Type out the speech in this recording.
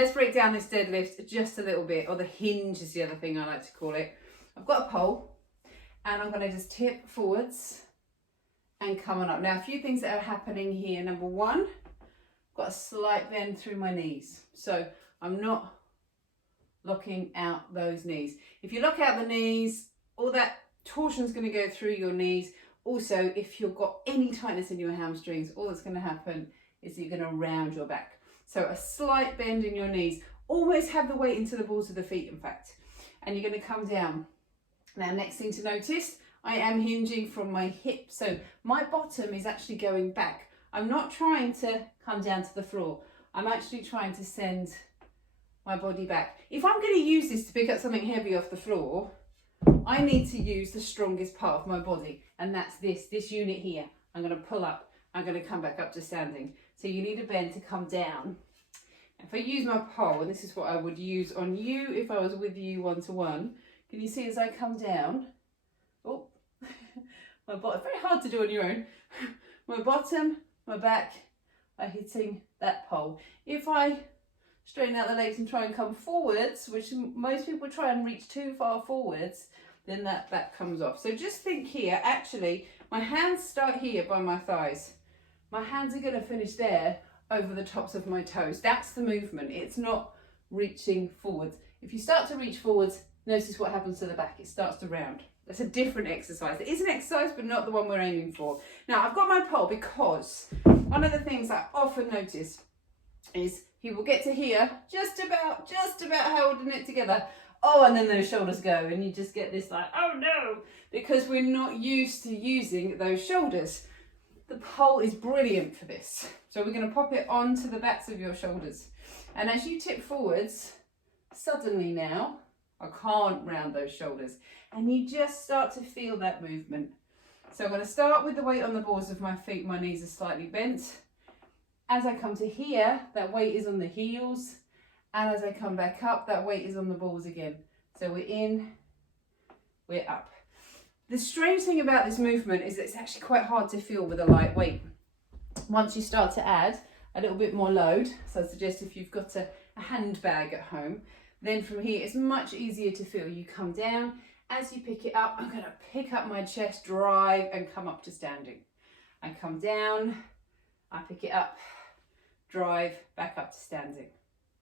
Let's break down this deadlift just a little bit, or the hinge is the other thing I like to call it. I've got a pole and I'm going to just tip forwards and come on up. Now, a few things that are happening here. Number one, I've got a slight bend through my knees. So I'm not locking out those knees. If you lock out the knees, all that torsion is going to go through your knees. Also, if you've got any tightness in your hamstrings, all that's going to happen is you're going to round your back. So a slight bend in your knees. Always have the weight into the balls of the feet, in fact. And you're going to come down. Now, next thing to notice, I am hinging from my hip. So my bottom is actually going back. I'm not trying to come down to the floor. I'm actually trying to send my body back. If I'm going to use this to pick up something heavy off the floor, I need to use the strongest part of my body, and that's this unit here. I'm going to pull up, I'm going to come back up to standing. So you need a bend to come down. If I use my pole, and this is what I would use on you if I was with you one-to-one, can you see as I come down, oh, my bottom, very hard to do on your own, my bottom, my back are hitting that pole. If I straighten out the legs and try and come forwards, which most people try and reach too far forwards, then that back comes off. So just think here, actually, my hands start here by my thighs. My hands are going to finish there over the tops of my toes. That's the movement. It's not reaching forwards. If you start to reach forwards, notice what happens to the back. It starts to round. That's a different exercise. It is an exercise, but not the one we're aiming for. Now, I've got my pole because one of the things I often notice is he will get to here, just about holding it together. Oh, and then those shoulders go, and you just get this like, oh no, because we're not used to using those shoulders. The pole is brilliant for this. So we're going to pop it onto the backs of your shoulders. And as you tip forwards, suddenly now, I can't round those shoulders. And you just start to feel that movement. So I'm going to start with the weight on the balls of my feet. My knees are slightly bent. As I come to here, that weight is on the heels. And as I come back up, that weight is on the balls again. So we're in, we're up. The strange thing about this movement is that it's actually quite hard to feel with a light weight. Once you start to add a little bit more load, so I suggest if you've got a handbag at home, then from here it's much easier to feel. You come down, as you pick it up, I'm going to pick up my chest, drive and come up to standing. I come down, I pick it up, drive back up to standing.